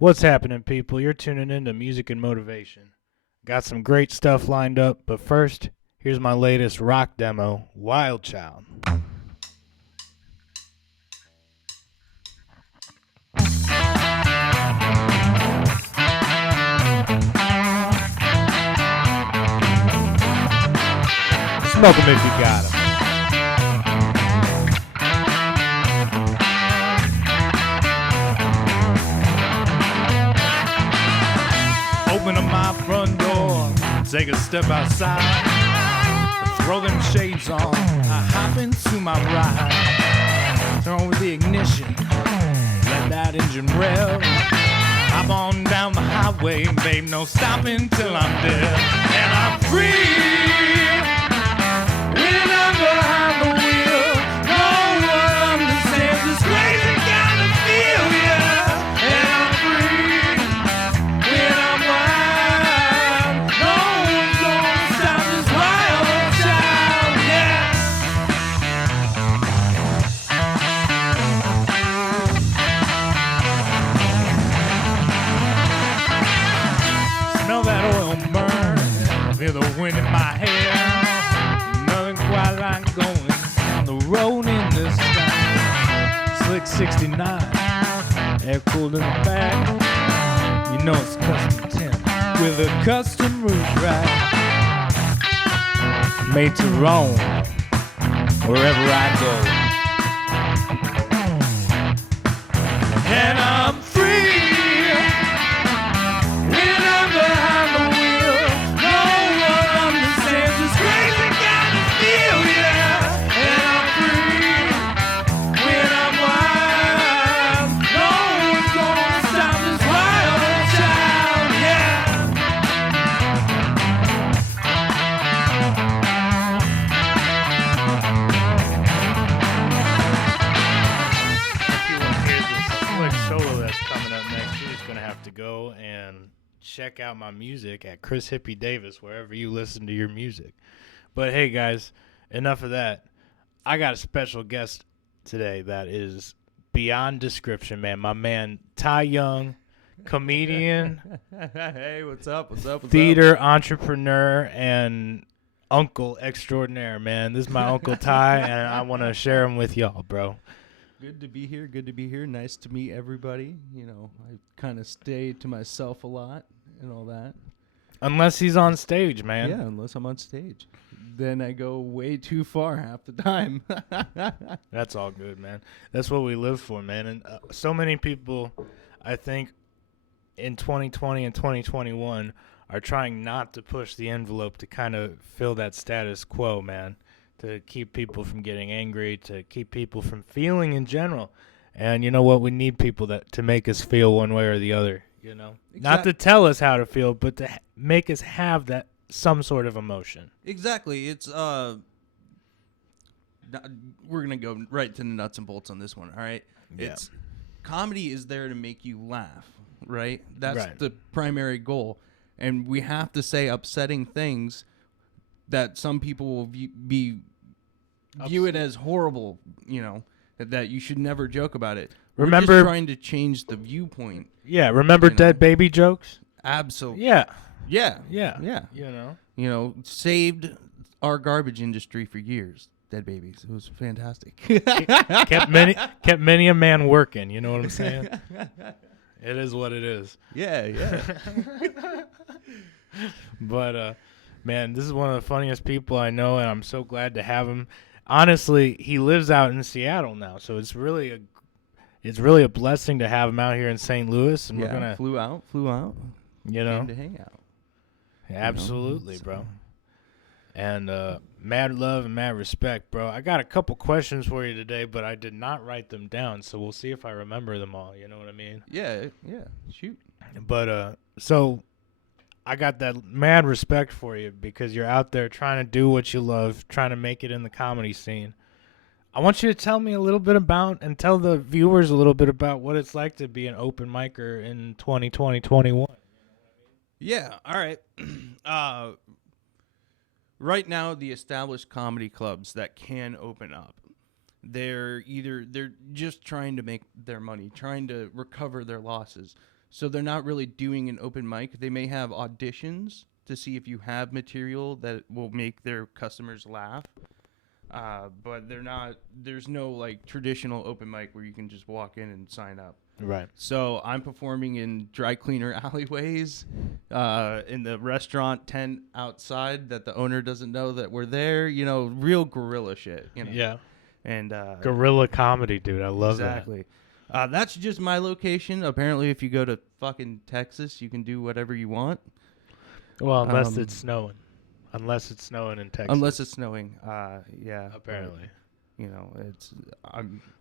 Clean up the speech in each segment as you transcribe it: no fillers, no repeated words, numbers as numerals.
What's happening, people? You're tuning in to Music and Motivation. Got some great stuff lined up, but first, here's my latest rock demo, Wild Child. Smoke 'em if you got 'em. Open up my front door, take a step outside, throw them shades on, I hop into my ride, turn on the ignition, let that engine rev, hop on down the highway, babe, no stopping till I'm dead, and I'm free, when I'm behind the wheel, no one understands this crazy kind of feel, yeah, and I'm free, when I'm wild, no one's gonna stop this wild child, yeah. Smell that oil burn, feel the wind in my hair. Nothing quite like going on the road in the sky. Slick 69, air cooled in the back. You know it's custom tint with a custom roof rack. Made to roam wherever I go. And I'm free. When I'm behind the wheel, no one understands this crazy kind of feel, yeah. And I'm free. When I'm wild, no one's gonna stop this wild child, yeah. If you want to hear this slick solo that's coming up next, you're just gonna have to go and check out my music at Chris Hippie Davis, wherever you listen to your music. But hey, guys, enough of that. I got a special guest today that is beyond description, man. My man Ty Young, comedian, Hey, what's up? What's up? theater entrepreneur, and uncle extraordinaire, man. This is my Uncle Ty, and I want to share him with y'all, bro. Good to be here. Good to be here. Nice to meet everybody. You know, I kind of stay to myself a lot and all that. Unless he's on stage, man. Yeah, unless I'm on stage. Then I go way too far half the time. That's all good, man. That's what we live for, man. And so many people, I think, in 2020 and 2021 are trying not to push the envelope to kind of fill that status quo, man, to keep people from getting angry, to keep people from feeling in general. And you know what? We need people that to make us feel one way or the other, you know? Not to tell us how to feel, but to make us have that some sort of emotion. Exactly. It's we're gonna go right to the nuts and bolts on this one. All right. Yeah. It's comedy is there to make you laugh, right? That's Right. the primary goal, and we have to say upsetting things that some people will view it as horrible. You know that you should never joke about it. We're Remember- just trying to change the viewpoint. Yeah, remember You know. dead baby jokes? Absolutely. Yeah, Yeah. yeah, Yeah. You know? You know, saved our garbage industry for years. Dead babies. It was fantastic. kept many a man working, you know what I'm saying? It is what it is. Yeah, yeah. But man, this is one of the funniest people I know, and I'm so glad to have him. Honestly, he lives out in Seattle now, so it's really a blessing to have him out here in St. Louis, and we're gonna, flew out, you know, came to hang out. absolutely, so- bro. And mad love and mad respect, bro. I got a couple questions for you today, but I did not write them down, so we'll see if I remember them all. You know what I mean? Yeah, shoot. But so I got that mad respect for you because you're out there trying to do what you love, trying to make it in the comedy scene. I want you to tell me a little bit about and tell the viewers a little bit about what it's like to be an open micer in 2020, 21. Yeah, all right. Right now, the established comedy clubs that can open up, they're just trying to make their money, trying to recover their losses. So they're not really doing an open mic. They may have auditions to see if you have material that will make their customers laugh. But they're not. There's no like traditional open mic where you can just walk in and sign up. Right. So I'm performing in dry cleaner alleyways, in the restaurant tent outside that the owner doesn't know that we're there. You know, real guerrilla shit. You know? Yeah. And Guerrilla comedy, dude. I love exactly. That's just my location. Apparently, if you go to fucking Texas, you can do whatever you want. that. Well, unless it's snowing. Unless it's snowing in Texas. Unless it's snowing. Yeah. Apparently. But, you know, it's.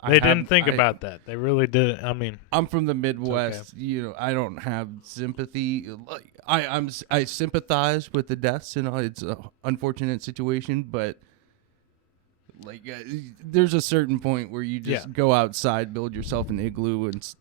They didn't think about that. They really did. I mean, I'm from the Midwest. Okay. You know, I don't have sympathy. Like, I sympathize with the deaths. You know, it's an unfortunate situation, but like, there's a certain point where you just go outside, build yourself an igloo, and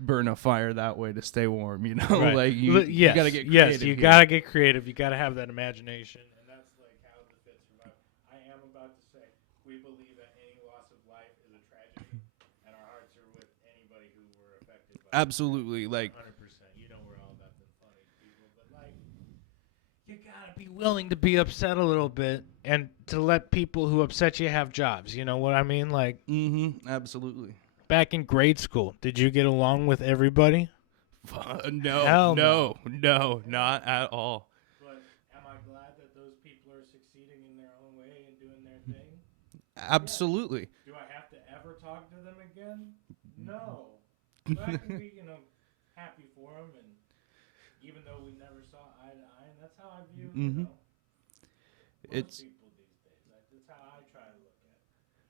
burn a fire that way to stay warm. You know, right. like you gotta get creative. Yes, you gotta get creative. You gotta have that imagination. And that's like how the Fits survive. I am about to say we believe that any loss of life is a tragedy, and our hearts are with anybody who were affected by Absolutely, like 100%. You know we're all about the funny people, but like You gotta be willing to be upset a little bit and to let people who upset you have jobs. You know what I mean? Like, absolutely. back in grade school, did you get along with everybody? No, not at all. But am I glad that those people are succeeding in their own way and doing their thing? Absolutely. Yeah. Do I have to ever talk to them again? No. But I can be, happy for them, and even though we never saw eye to eye, and that's how I view, most people these days. That's how I try to look at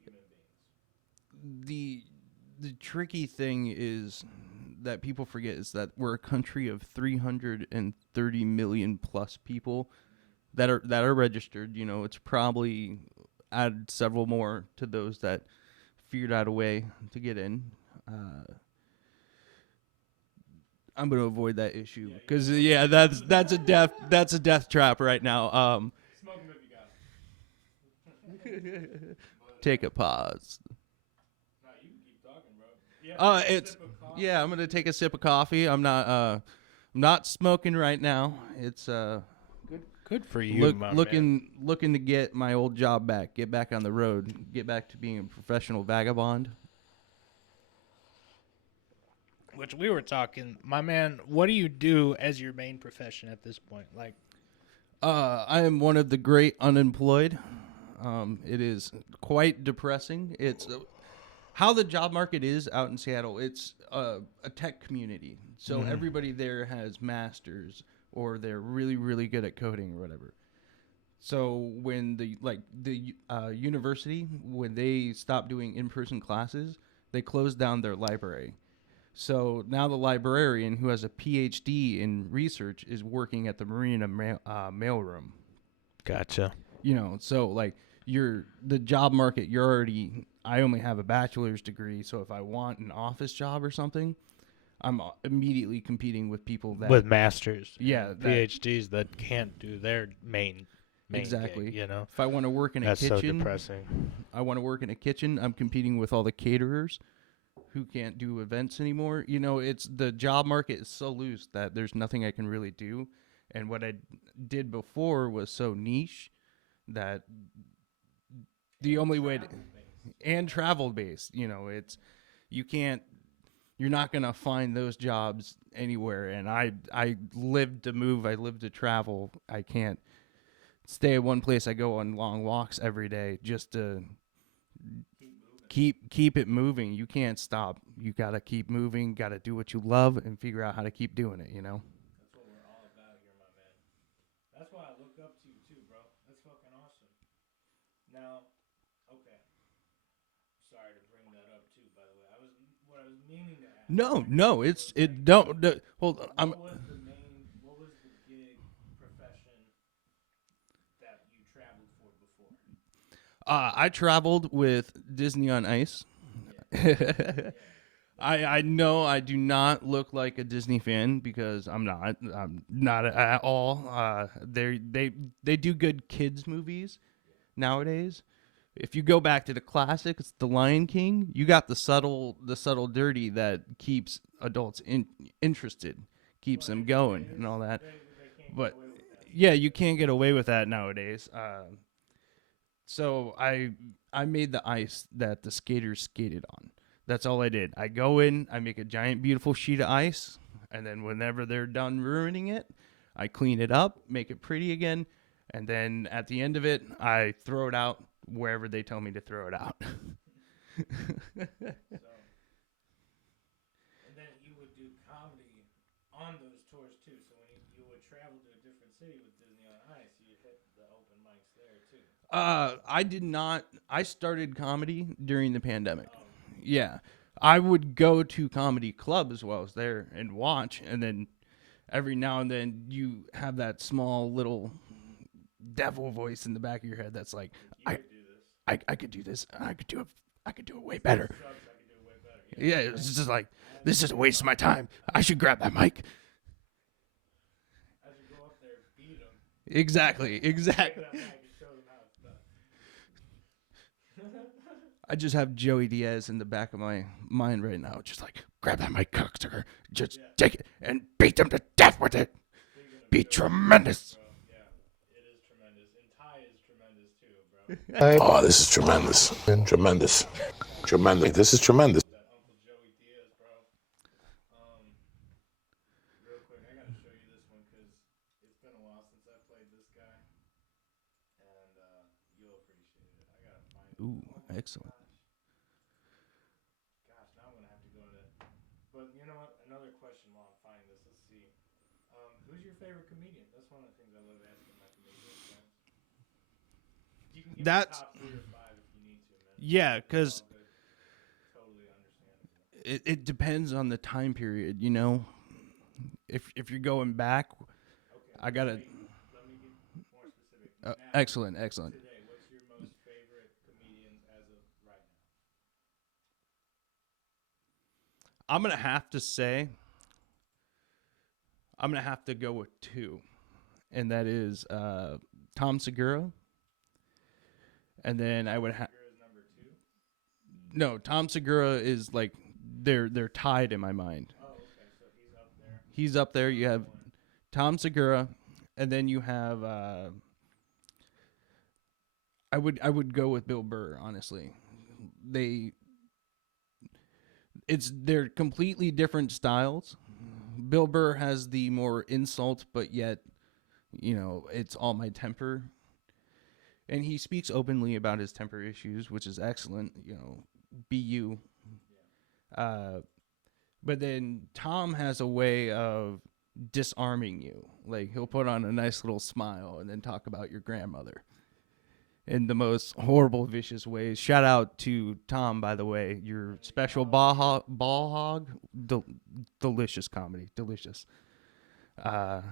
human beings. The tricky thing is that people forget is that we're a country of 330 million plus people that are registered. You know, it's probably added several more to those that figured out a way to get in. I'm gonna avoid that issue because that's a death trap right now. Smoke them if you got them. Take a pause. No, you can keep talking, bro. Yeah, I'm gonna take a sip of coffee. I'm not smoking right now. It's Good for you, looking to get my old job back, get back on the road, get back to being a professional vagabond. Which we were talking, my man, what do you do as your main profession at this point? Like, I am one of the great unemployed. It is quite depressing. It's how the job market is out in Seattle. It's a tech community, so everybody there has masters or they're really, really good at coding or whatever. So when the university, when they stopped doing in-person classes, they closed down their library. So now the librarian who has a PhD in research is working at the Marina mailroom. gotcha. You know, so like the job market, I only have a bachelor's degree. So if I want an office job or something, I'm immediately competing with people with masters. Yeah. PhDs that can't do their main exactly. gig, you know? If I want to work in a kitchen. That's so depressing. I want to work in a kitchen. I'm competing with all the caterers who can't do events anymore. You know, the job market is so loose that there's nothing I can really do. And what I did before was so niche that the only way and travel based, you know, you're not going to find those jobs anywhere. And I live to move. I live to travel. I can't stay at one place. I go on long walks every day just to keep it moving. You can't stop. You got to keep moving, got to do what you love and figure out how to keep doing it, you know? That's what we're all about here, my man. That's why I look up to you too, bro. That's fucking awesome. Now, okay. Sorry to bring that up too, by the way. What I was meaning to ask. Hold on. What was the gig profession that you traveled for before? I traveled with Disney on Ice. Yeah. I know I do not look like a Disney fan because I'm not. I'm not at all. They do good kids movies nowadays, If you go back to the classics, The Lion King, you got the subtle dirty that keeps adults interested, keeps them going, and all that. They can't But get away with that. yeah, you can't get away with that nowadays. So I made the ice that the skaters skated on. That's all I did. I go in, I make a giant beautiful sheet of ice, and then whenever they're done ruining it, I clean it up, make it pretty again, and then at the end of it, I throw it out wherever they tell me to throw it out. So, and then you would do comedy on those tours too. So when you would travel to a different city with Disney on Ice, you hit the open mics there too. I did not. I started comedy during the pandemic. Yeah. I would go to comedy clubs while I was there and watch, and then every now and then you have that small little devil voice in the back of your head that's like, I could do this. I could do it way better. Yeah, it's just like, this is a waste of my time. I should grab that mic. I should go up there, beat them, Exactly. take that mic and show them how it's done. I just have Joey Diaz in the back of my mind right now, just like, grab that mic, cocksucker. Just take it and beat them to death with it. Be tremendous. Bro, yeah, it is tremendous. And Ty is tremendous too, bro. Oh, this is tremendous. Tremendous. Tremendous. This is tremendous. That Uncle Joey Diaz, bro. Real quick, I gotta show you this one because it's been a while since I played this guy, and you'll appreciate it. I gotta find it. Ooh, Oh my excellent. Gosh, now I'm gonna have to go to. But you know what? Another question while I'm finding this. Let's see. Who's your favorite comedian? That's one of the things I love asking my comedian friends. You can give me That's- top 3 or 5 if you need to, man. Yeah, because All good. Totally understandable. it depends on the time period, you know. If you're going back, Okay. I gotta. Let me get more specific. Now, Excellent, excellent. today, what's your most favorite comedians as of right now? I'm gonna have to say, I'm gonna have to go with 2, and that is Tom Segura, and then I would have. Segura's number 2. No, Tom Segura is like they're tied in my mind. Oh, okay. So he's up there. He's up there. You have Tom Segura, and then you have I would go with Bill Burr, honestly. They're completely different styles. Bill Burr has the more insult, but yet, you know, it's all my temper. And he speaks openly about his temper issues, which is excellent. You know, be you. But then Tom has a way of disarming you. Like, he'll put on a nice little smile and then talk about your grandmother in the most horrible, vicious ways. Shout out to Tom, by the way. Your special ball hog, delicious comedy, delicious. We love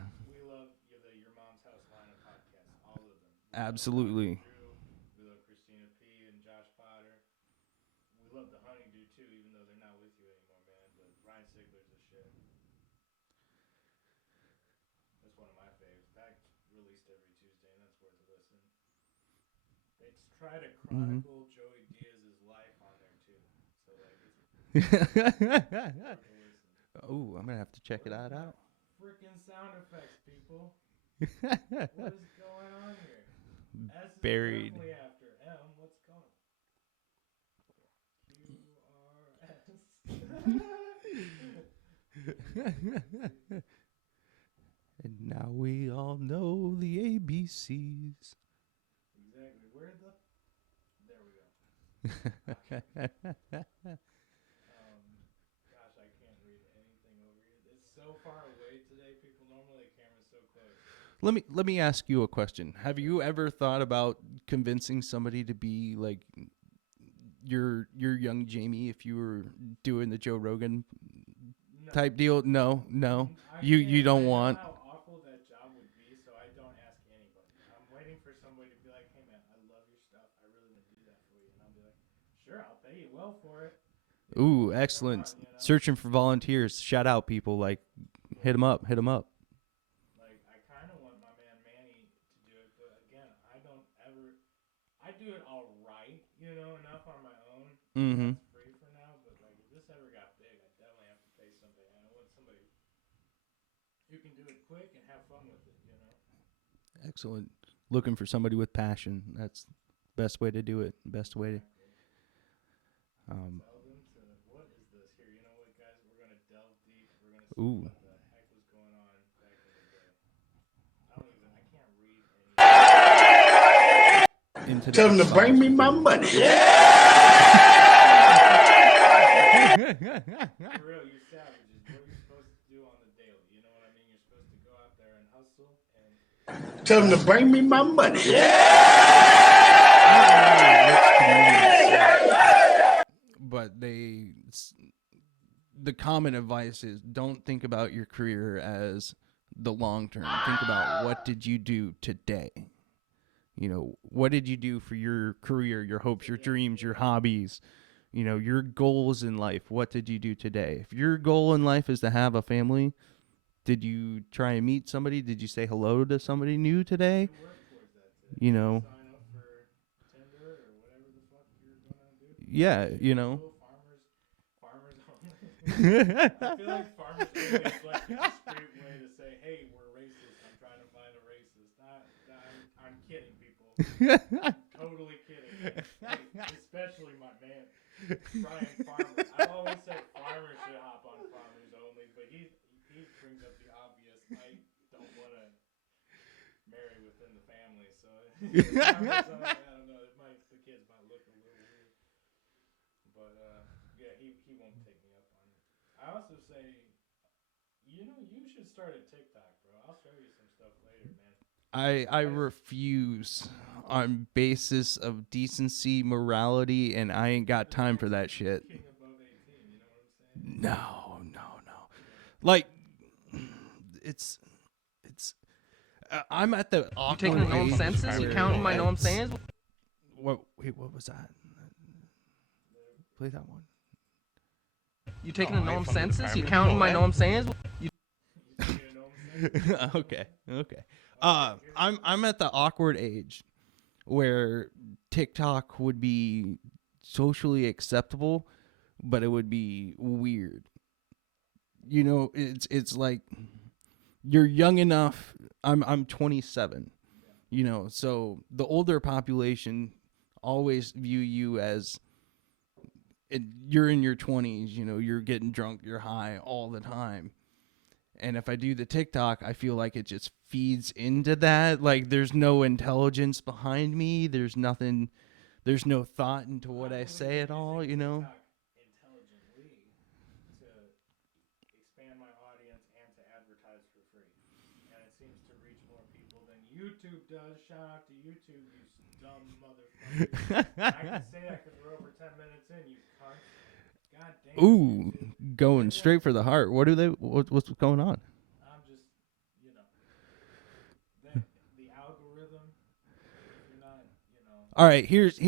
Your Mom's House line of podcasts, all of them. Absolutely. We love Christina P. and Josh Potter. We love the Honeydew too, even though they're not with you anymore, man. But Ryan Sigler's a shit. That's one of my favorites. That's released every Tuesday, and that's worth a listen. They try to chronicle Joey Diaz's life on there too, so like it's worth a listen. Oh, I'm gonna have to check it out. Freaking sound effects, people. What is going on here? S is Buried. definitely after M. What's going on? And now we all know the ABCs. Exactly. Where the? There we go. Gosh, I can't read anything over here. It's so far away today. People normally the camera's so close. Let me ask you a question. Have you ever thought about convincing somebody to be like your young Jamie if you were doing the Joe Rogan type deal? No. You don't want. I know how awful that job would be, so I don't ask anybody. I'm waiting for somebody to be like, "Hey man, I love your stuff. I really want to do that for you," and I'll be like, "Sure, I'll pay you well for it." Ooh, excellent. Searching for volunteers. Shout out people, like hit them up. Like, I kind of want my man Manny to do it, but again, I do it all right, Mm-hmm. That's free for now, but like if this ever got big, I definitely have to pay somebody. I want somebody who can do it quick and have fun with it, you know? Excellent. Looking for somebody with passion. That's best way to do it. Best way to. Tell them to, what is this here? You know what, guys? We're going to delve deep. We're going to see Ooh. what the heck was going on back in the day. I can't read any. Into Tell them to bring me my money. For real, you savages. What are you supposed to do on the daily? You know what I mean? You're supposed to go out there and hustle and Tell them to bring me my money. But the common advice is don't think about your career as the long term. Think about what did you do today. You know, what did you do for your career, your hopes, your dreams, your hobbies, you know, your goals in life. What did you do today? If your goal in life is to have a family, did you try and meet somebody? Did you say hello to somebody new today? work towards that today. You know, Sign up for Tinder or whatever the fuck you're gonna do. yeah, you know. Farmers only. I feel like farmers only is like a straight way to say, hey, we're racist. I'm trying to find a racist. I'm kidding, people. Totally kidding. Hey, especially my man, Brian Farmer. I've always said farmers should hop on farmers only, but he brings up the obvious. I don't want to marry within the family, so farmers only, I don't know. The kids might look a little weird, but yeah, he won't take me up on it. I also say, you know, you should start a TikTok, bro. I'll show you some stuff later, man. I refuse on basis of decency, morality, and I ain't got time for that shit. King above 18, you know what I'm saying? No. Like, it's. I'm at the awkward Taking the gnome age census? You where counting my gnome it's- sayings? What? Wait, what was that? Play that one. You taking the gnome census? You counting my gnome sayings? Okay. I'm at the awkward age where TikTok would be socially acceptable, but it would be weird. You know, it's like you're young enough. I'm 27. You know, so the older population always view you as you're in your 20s. You know, you're getting drunk, you're high all the time. And if I do the TikTok, I feel like it just feeds into that. Like there's no intelligence behind me. There's nothing. There's no thought into what I say at all. You know. Intelligently to expand my audience and to advertise for free, and it seems to reach more people than YouTube does. Shout out to YouTube, you dumb motherfucker. I can say that because we're over 10 minutes in, you cunt. God damn. Ooh, YouTube. going straight for the heart. What do they? What's going on? I'm just, you know, the algorithm. If you're not, you know. All right, here's.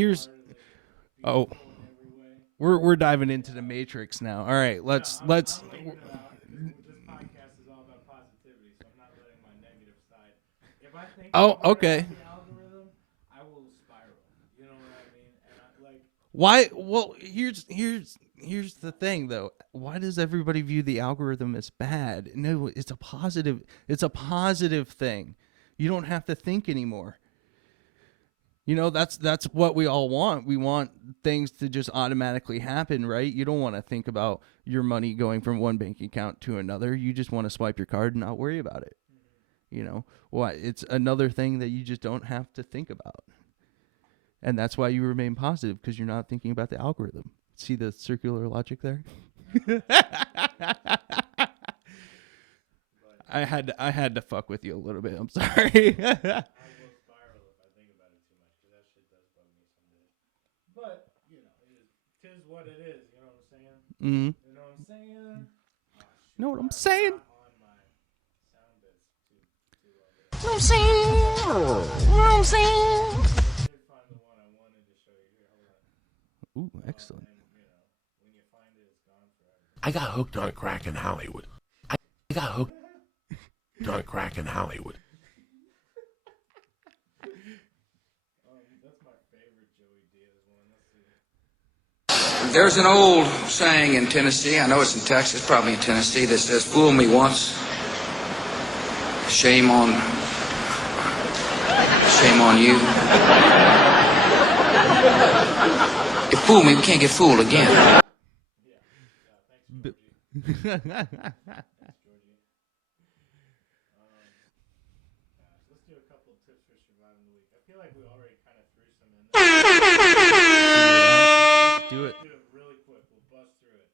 Oh, beautiful in every way. we're diving into the Matrix now. All right, let's. I'm leaving it out. This podcast is all about positivity, so I'm not letting my negative side. If I think Oh, too hard okay. about the algorithm, I will spiral. You know what I mean? And I like. Why? Well, here's the thing though. Why does everybody view the algorithm as bad? No, it's a positive. It's a positive thing. You don't have to think anymore. You know, that's what we all want. We want things to just automatically happen, right? You don't want to think about your money going from one bank account to another. You just want to swipe your card and not worry about it. You know, it's another thing that you just don't have to think about. And that's why you remain positive, because you're not thinking about the algorithm. See the circular logic there? I had to fuck with you a little bit. I'm sorry. I will spiral if I think about it too much, because that shit does bug me some days. But you know, tis what it is. You know what I'm saying? Mm-hmm. You know what I'm saying? Oh, shoot, Know what I'm I'm saying? not on my sound bits too What I'm saying? What I'm saying? I did find the one I wanted to show you here. Hold on. Ooh, excellent. And you know, when you find it, it's gone forever. I got hooked on crack in Hollywood. I got hooked on crack in Hollywood. That's my favorite Joey Diaz one. Let's see. There's an old saying in Tennessee, I know it's in Texas, probably in Tennessee, that says, fool me once, shame on you. You fool me, we can't get fooled again. Let's do a couple of tips for surviving the week. I feel like we already kind of threw some in there. Let's do it. Do it really quick. We'll bust through it.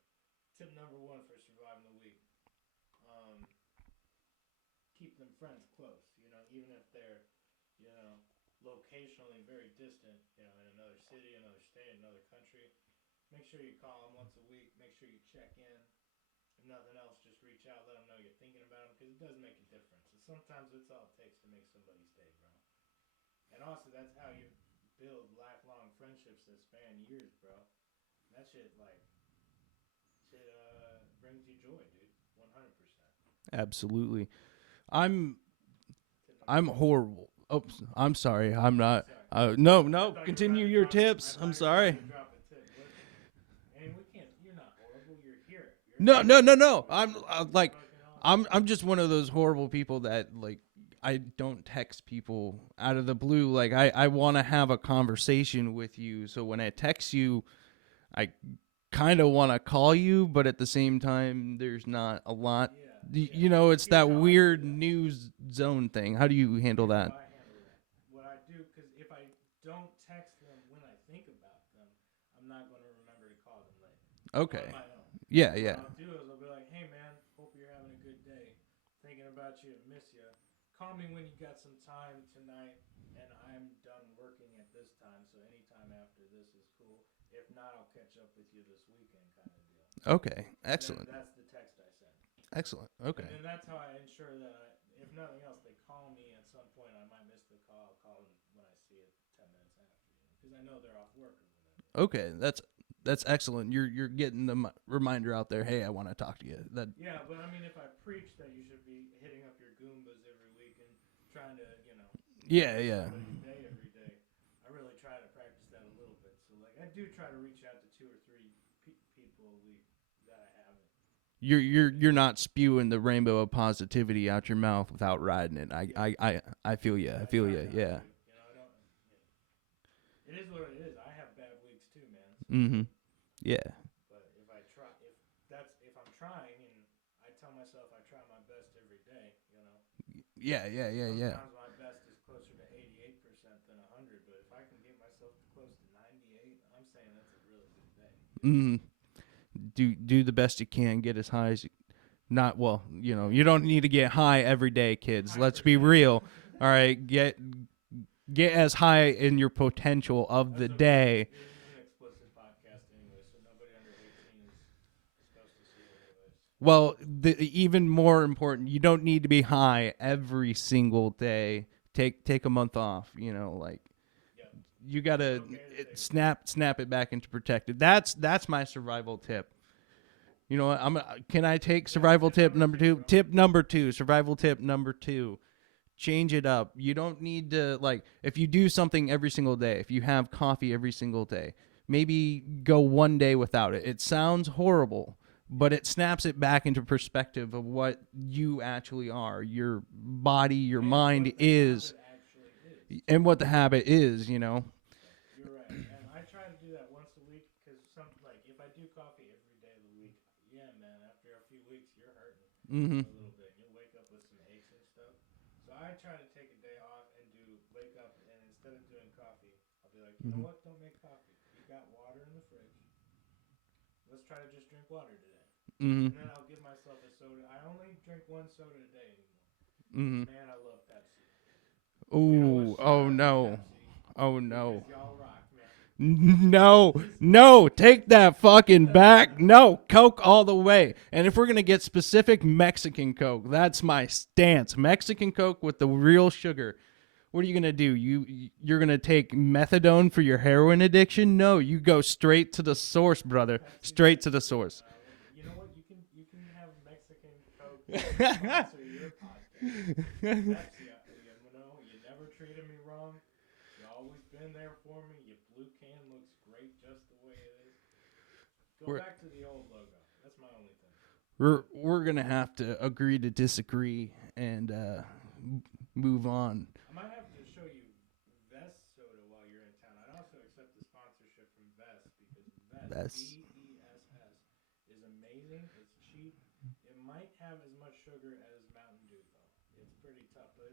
Tip number 1 for surviving the week. Keep them friends close. You know, even if they're, you know, locationally very distant, you know, in another city, another state, another country. Make sure you call them once a week. Make sure you check in. If nothing else, just reach out, let them know you're thinking about them, because it does make a difference. And sometimes it's all it takes to make somebody stay, bro. And also, that's how you build lifelong friendships that span years, bro. That shit, like, brings you joy, dude. 100%. Absolutely. I'm horrible. Oh, I'm sorry. I'm not. No. Continue your tips. I'm sorry. No. I'm just one of those horrible people that, like, I don't text people out of the blue. Like, I want to have a conversation with you. So when I text you, I kind of want to call you, but at the same time, there's not a lot. You know, it's that weird news zone thing. How do you handle that? What I do, because if I don't text them when I think about them, I'm not going to remember to call them later. Okay. On my own. Yeah. What I'll do is I'll be like, hey, man, hope you're having a good day. Thinking about you and miss you. Call me when you got some time tonight, and I'm done working at this time, so anytime after this is cool. If not, I'll catch up with you this weekend kind of deal. Okay. Excellent. That's the text I send. Excellent. Okay. And then that's how I ensure that, if nothing else, they call me at some point. I might miss the call. I'll call them when I see it 10 minutes after, because I know they're off work or whatever. Okay, that's excellent. You're getting the reminder out there. Hey, I want to talk to you. Yeah, but I mean, if I preach that you should be hitting up your Goombas every week and trying to, you know, Yeah. somebody's day every day, I really try to practice that a little bit. So, like, I do try to reach out to 2 or 3 people a week that I haven't. You're not spewing the rainbow of positivity out your mouth without riding it. I feel you. I feel you. Yeah. You know, I don't. It is what it is. I have bad weeks too, man. So, Yeah. but if I'm trying, and I tell myself I try my best every day, you know. Yeah. Sometimes my best is closer to 88% than 100, but if I can get myself close to 98, I'm saying that's a really good day. Do the best you can. Get as high as not well. You know, you don't need to get high every day, kids. Let's be real. All right, get as high in your potential of the day. This is an explicit podcast anyway, so nobody under 18 is supposed to see it anyways. Well, even more important, you don't need to be high every single day. Take a month off. You know, like. You gotta snap it back into protected. That's my survival tip. You know what? Can I take survival tip number 2? Survival tip number 2. Change it up. You don't need to, like, if you do something every single day, if you have coffee every single day, maybe go one day without it. It sounds horrible, but it snaps it back into perspective of what you actually are. Your body, your mind is. And what the habit is, you know. You're right, and I try to do that once a week, because if I do coffee every day of the week, yeah, man, after a few weeks, you're hurting a little bit. You'll wake up with some aches and stuff. So I try to take a day off and wake up, and instead of doing coffee, I'll be like, you know what? Don't make coffee. You got water in the fridge. Let's try to just drink water today. And then I'll give myself a soda. I only drink 1 soda a day anymore. Man, I love Pepsi. Ooh, oh no. Oh no. Y'all rock, man. No, take that fucking back. No, Coke all the way. And if we're going to get specific, Mexican Coke. That's my stance. Mexican Coke with the real sugar. What are you going to do? You're going to take methadone for your heroin addiction? No, you go straight to the source, brother. Straight to the source. You know what? You can have Mexican Coke sponsor your podcast. Pepsi, you know, you never treated me wrong. You always been there for me. Your blue can looks great just the way it is. Go back to the old logo. That's my only thing. We're gonna have to agree to disagree and move on. I might have to show you Vest soda while you're in town. I'd also accept the sponsorship from Vest because Vest, VESS, is amazing. It's cheap. It might have as much sugar as Mountain Dew though. It's pretty tough, but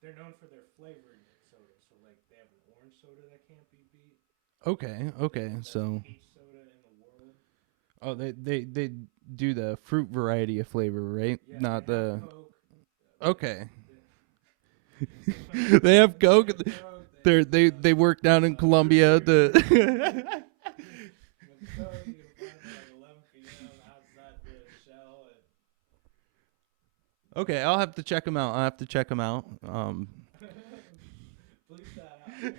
they're known for their flavored soda. So like they have an orange soda that can't be beat. Okay, That's so peach soda in the world. oh, they do the fruit variety of flavor, right? Yeah, Not they have the Coke. okay. They have Coke. They work down in Colombia. The With Coke, you can find them at like 11 p.m. outside the shell. okay, I'll have to check them out. Bleep that out. We're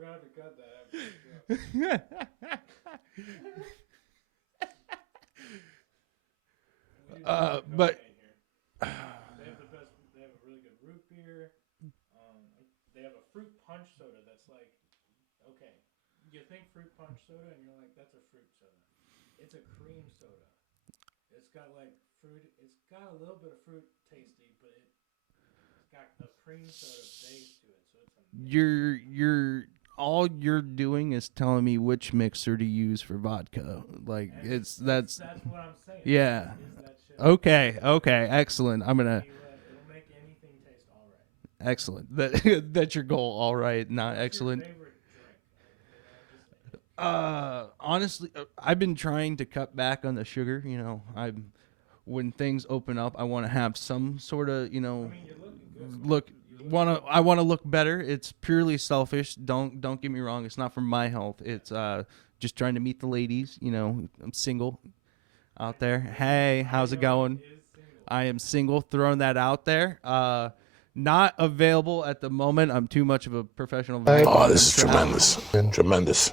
gonna have to cut that after the show. But They have the best. They have a really good root beer. They have a fruit punch soda that's like, okay, you think fruit punch soda and you're like, that's a fruit soda. It's a cream soda. It's got like fruit. It's got a little bit of fruit tasty, but it's got a cream soda base to it, so it's amazing. you're all you're doing is telling me which mixer to use for vodka. Like And that's what I'm saying. yeah. Is that shit. Okay, excellent. I'm gonna It'll make anything taste all right. excellent. That's your goal. All right, not What's excellent. Your favorite drink? Honestly, I've been trying to cut back on the sugar. You know, when things open up, I want to have some sort of, you know, I mean, you're looking good. I want to look better. It's purely selfish. Don't get me wrong. It's not for my health. It's just trying to meet the ladies. You know, I'm single out there. Hey, how's it going? I am single. Throwing that out there. Not available at the moment. I'm too much of a professional. Oh, this is tremendous. Tremendous.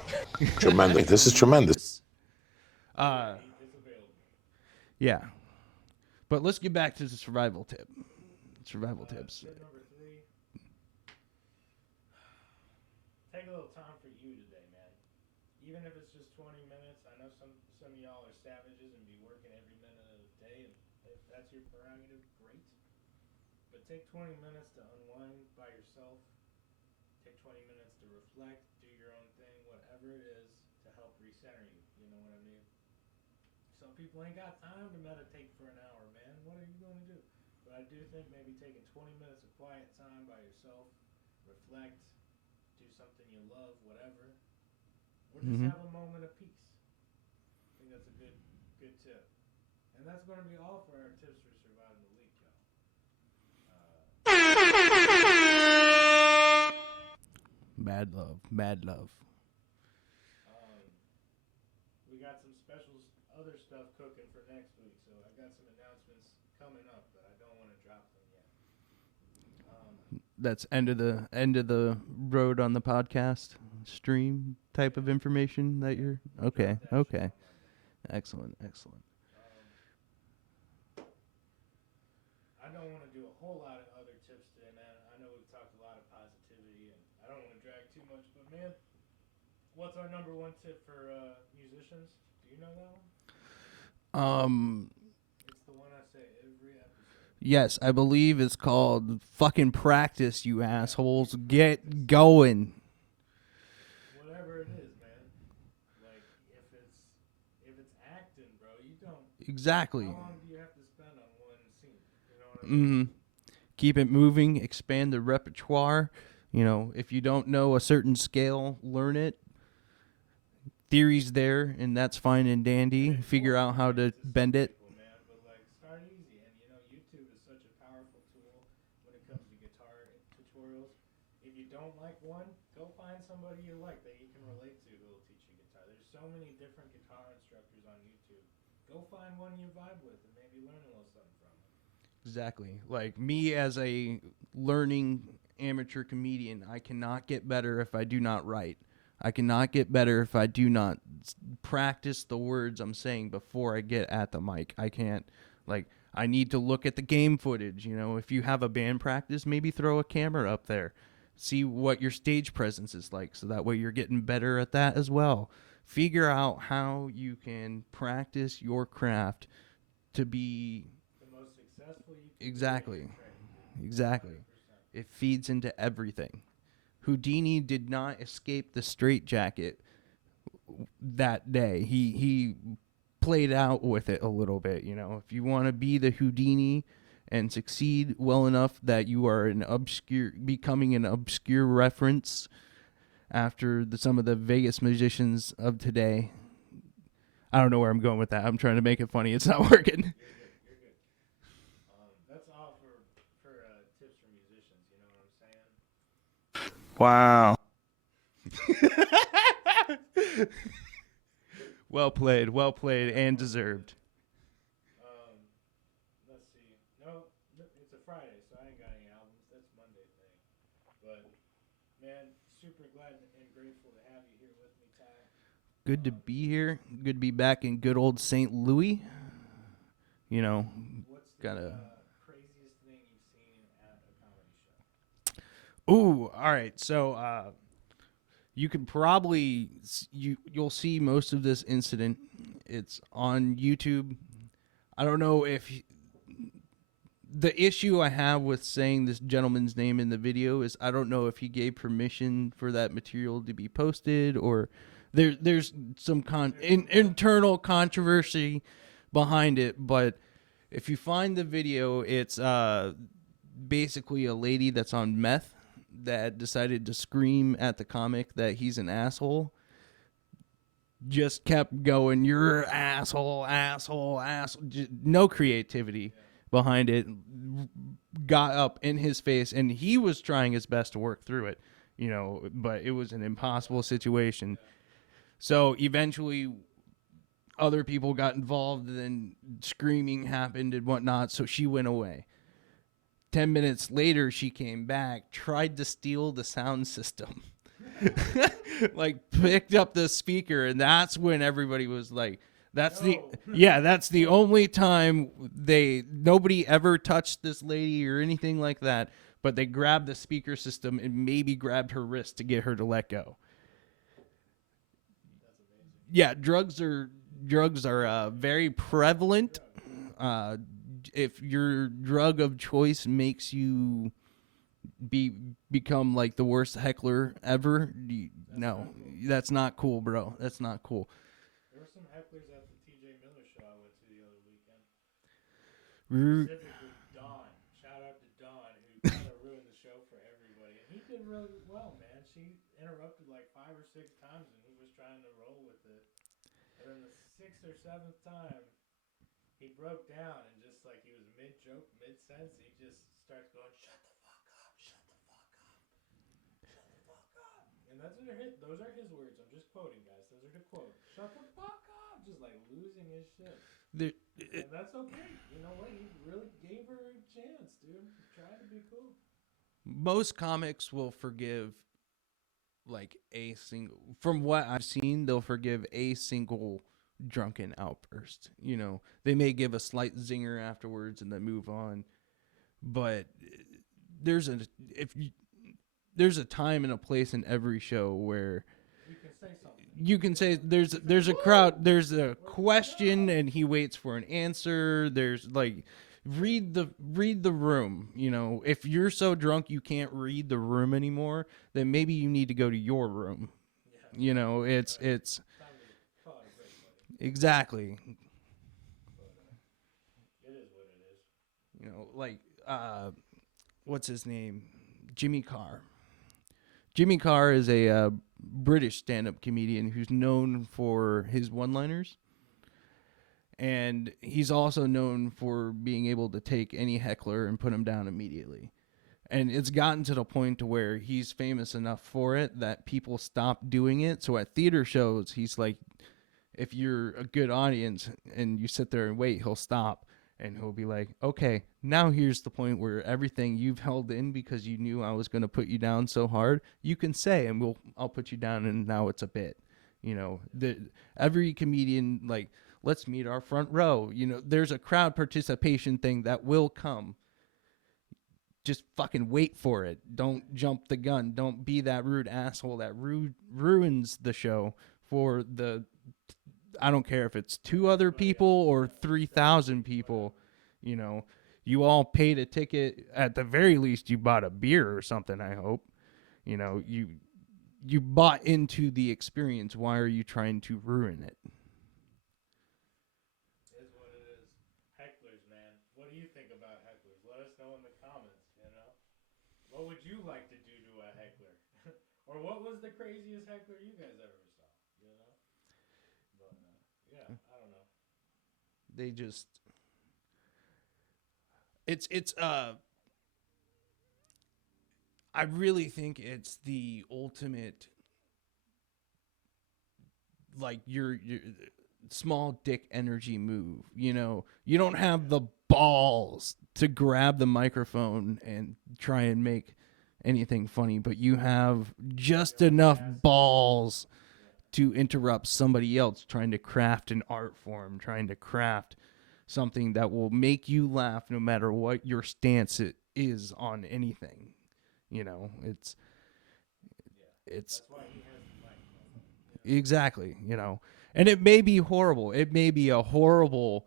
Tremendous. This is tremendous. Yeah. But let's get back to the survival tip. Survival tips. Tip number 3. Take a little time for you today, man. Even if it's just 20 minutes. I know some of y'all are savages and be working every minute of the day, and if that's your prerogative, great. But take 20 minutes to unwind by yourself. Take 20 minutes to reflect, do your own thing, whatever it is to help recenter you. You know what I mean? Some people ain't got time to meditate for an hour, man. What are you going to do? But I do think maybe taking 20 minutes of quiet time by yourself, reflect, do something you love, whatever, or just have a moment of peace. I think that's a good tip. And that's going to be all for our tips for surviving the week, y'all. Mad love. We got some special other stuff cooking for next week, so I got some announcements coming up, but I don't want to drop them yet. That's end of the road on the podcast stream type of information that you're okay. Excellent. I don't want to do a whole lot of other tips today, man. I know we've talked a lot of positivity, and I don't want to drag too much, but man, what's our number one tip for musicians? Do you know that one? It's the one I say every episode. Yes, I believe it's called fucking practice, you assholes. Get going. Whatever it is, man. Like if it's acting, bro, you don't. Exactly. How long do you have to spend on one scene? You know what I mean? Keep it moving, expand the repertoire. You know, if you don't know a certain scale, learn it. Theory's there, and that's fine and dandy. Figure out how to bend it. Man, but like start easy, and you know YouTube is such a powerful tool when it comes to guitar tutorials. If you don't like one, go find somebody you like that you can relate to who will teach you guitar. There's so many different guitar instructors on YouTube. Go find one you vibe with and maybe learn a little something from them. Exactly. Like me as a learning amateur comedian, I cannot get better if I do not write. I cannot get better if I do not practice the words I'm saying before I get at the mic. I can't, like, I need to look at the game footage. You know, if you have a band practice, maybe throw a camera up there. See what your stage presence is like, so that way you're getting better at that as well. Figure out how you can practice your craft to be The most successful you can exactly. be. Exactly. It feeds into everything. Houdini did not escape the straitjacket that day. He played out with it a little bit, you know. If you want to be the Houdini and succeed well enough that you are becoming an obscure reference after some of the Vegas magicians of today. I don't know where I'm going with that. I'm trying to make it funny. It's not working. You're good. That's all for tips for musicians. You know what I'm saying? Wow. Well played, and deserved. Let's see. No, it's a Friday, so I ain't got any albums. That's Monday thing. But man, super glad and grateful to have you here with me, Ty. Good to be here. Good to be back in good old St. Louis. You know, What's the gotta. craziest thing you've seen at a comedy show? Ooh, all right. So, you can probably you'll see most of this incident. It's on YouTube. I don't know if the issue I have with saying this gentleman's name in the video is I don't know if he gave permission for that material to be posted, or there's some internal controversy behind it. But if you find the video, it's basically a lady that's on meth that decided to scream at the comic that he's an asshole. Just kept going, you're asshole. Just no creativity behind it. Got up in his face, and he was trying his best to work through it, you know, but it was an impossible situation. So eventually other people got involved, and then screaming happened and whatnot, so she went away. 10 minutes later, she came back, tried to steal the sound system. Like, picked up the speaker, and that's when everybody was like, that's the only time nobody ever touched this lady or anything like that, but they grabbed the speaker system and maybe grabbed her wrist to get her to let go. Yeah, drugs are very prevalent. If your drug of choice makes you become like the worst heckler ever, no, that's not cool, bro. That's not cool. There were some hecklers at the TJ Miller show I went to the other weekend. Specifically, Dawn. Shout out to Dawn, who kind of ruined the show for everybody. And he did really well, man. She interrupted like 5 or 6 times, and he was trying to roll with it. And then the 6th or 7th time, he broke down and just like he was mid-joke, mid-sentence, he just starts going, shut the fuck up, shut the fuck up, shut the fuck up. And those are his words. I'm just quoting, guys. Those are the quotes. Shut the fuck up. Just like losing his shit. And that's okay. You know what? He really gave her a chance, dude. He tried to be cool. Most comics will forgive like a single, from what I've seen, they'll forgive a single drunken outburst. You know, they may give a slight zinger afterwards and then move on. But there's a time and a place in every show where You can say something. you can say there's a crowd, there's a question, and he waits for an answer. There's like read the room. You know, if you're so drunk you can't read the room anymore, then maybe you need to go to your room. You know, it's Time to call it a break, buddy. exactly. It is what it is. You know, like what's his name? Jimmy Carr. Jimmy Carr is a British stand-up comedian who's known for his one-liners. And he's also known for being able to take any heckler and put him down immediately. And it's gotten to the point to where he's famous enough for it that people stop doing it. So at theater shows, he's like, if you're a good audience and you sit there and wait, he'll stop. And he'll be like, okay, now here's the point where everything you've held in because you knew I was going to put you down so hard, you can say, and I'll put you down, and now it's a bit. You know, every comedian, like, let's meet our front row. You know, there's a crowd participation thing that will come. Just fucking wait for it. Don't jump the gun. Don't be that rude asshole that ruins the show for the, I don't care if it's 2 other people or 3,000 people, you know, you all paid a ticket. At the very least, you bought a beer or something, I hope. You know, you bought into the experience. Why are you trying to ruin it? It is what it is. Hecklers, man. What do you think about hecklers? Let us know in the comments, you know? What would you like to do to a heckler? Or what was the craziest heckler you guys ever saw, you know? But, yeah, I don't know. They just, I really think it's the ultimate, like, your small dick energy move. You know, you don't have the balls to grab the microphone and try and make anything funny, but you have just enough balls to interrupt somebody else trying to craft an art form, trying to craft something that will make you laugh no matter what your stance is on anything. You know, it's That's why he has the mic, man. exactly, you know, and it may be horrible. It may be a horrible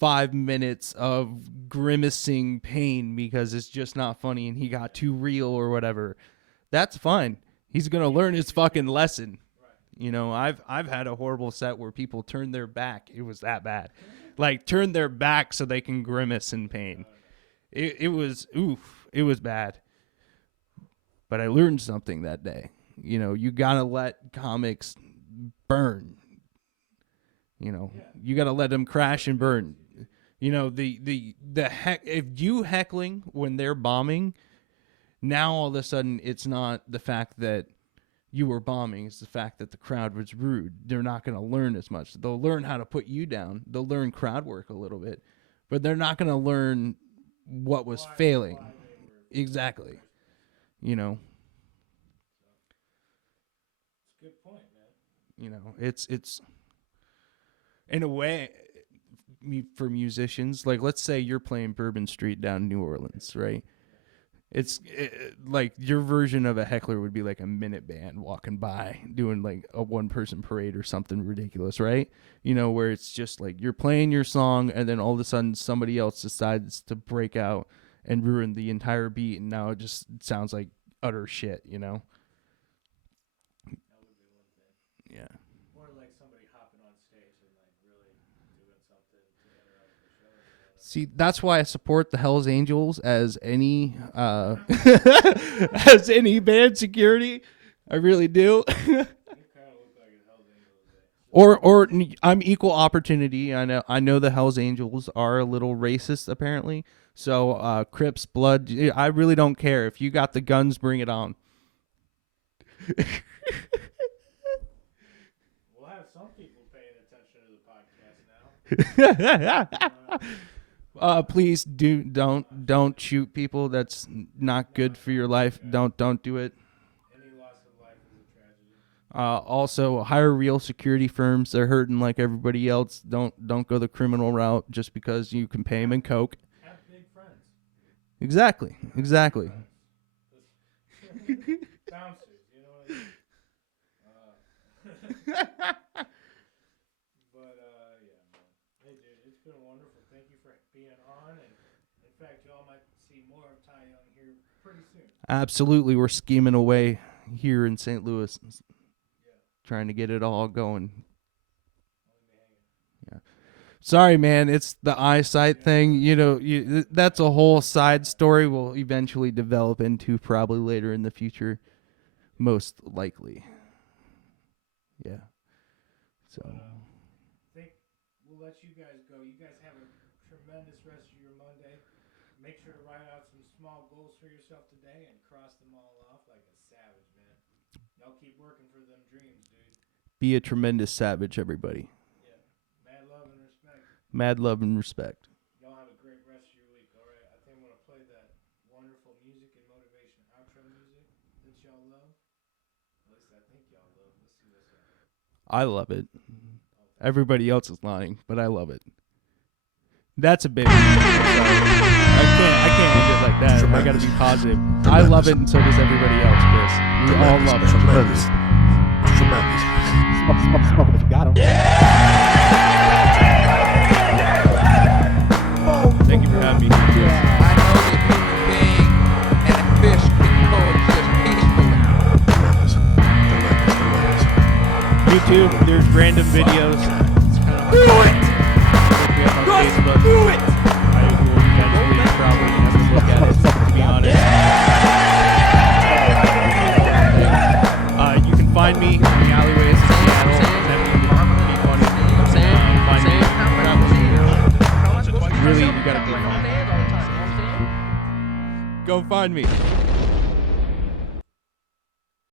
5 minutes of grimacing pain because it's just not funny and he got too real or whatever. That's fine. He's going to learn his fucking lesson. You know, I've had a horrible set where people turned their back. It was that bad. Like, turned their back so they can grimace in pain. It was, oof, it was bad. But I learned something that day. You know, you got to let comics burn. You know, you got to let them crash and burn. You know, if you heckling when they're bombing, now all of a sudden it's not the fact that you were bombing, it's the fact that the crowd was rude. They're not going to learn as much. They'll learn how to put you down. They'll learn crowd work a little bit, but they're not going to learn what was failing. Exactly. You know, It's a good point, man. you know, it's in a way for musicians, like, let's say you're playing Bourbon Street down in New Orleans, right? Like, your version of a heckler would be like a minute band walking by doing like a 1-person parade or something ridiculous, right? You know, where it's just like you're playing your song and then all of a sudden somebody else decides to break out and ruin the entire beat, and now it just sounds like utter shit, you know? That would be one thing. Yeah. Or like somebody hopping on stage and like really doing something to interrupt the show. You know? See, that's why I support the Hells Angels as any as any band security. I really do. You kind of look like a Hell's Angel. Or I'm equal opportunity. I know the Hells Angels are a little racist apparently. So Crips, Blood, I really don't care. If you got the guns, bring it on. We'll have some people paying attention to the podcast now. Please don't shoot people. That's not good for your life. Don't do it. Any loss of life is a tragedy. Also, hire real security firms. They're hurting like everybody else. Don't go the criminal route just because you can pay them in coke. Have big friends. Exactly. Bouncers, you know what I mean? But, yeah, man. Hey, dude, it's been wonderful. Thank you for being on. And, in fact, y'all might see more of Ty Young here pretty soon. Absolutely. We're scheming away here in St. Louis, trying to get it all going. Yeah. Sorry, man. It's the eyesight thing. You know, that's a whole side story we'll eventually develop into probably later in the future. Most likely. Yeah. So. I think we'll let you guys go. You guys have a tremendous rest of your Monday. Make sure to write out some small goals for yourself today and cross them all off like a savage, man. Y'all keep working for them dreams, dude. Be a tremendous savage, everybody. Yeah. Mad love and respect. Mad love and respect. Y'all have a great rest of your week, all right? I think I'm going to play that wonderful music and motivation outro music that y'all love. At least I think y'all love. Let's see what's up. I love it. Everybody else is lying, but I love it. That's a big. I can't end it like that. I gotta be positive. I love it, and so does everybody else, Chris. We all love it. Tremendous. Tremendous. Smoke them if you got them. Thank you for having me. I know that human being and a fish can coexist peacefully. YouTube, there's random videos. Do it! Facebook. Do it! I will eventually probably never look at it, to be honest. You can find me in the alleyways in Seattle. Attempting to be funny. Find me. Really, you gotta be funny. Go find me.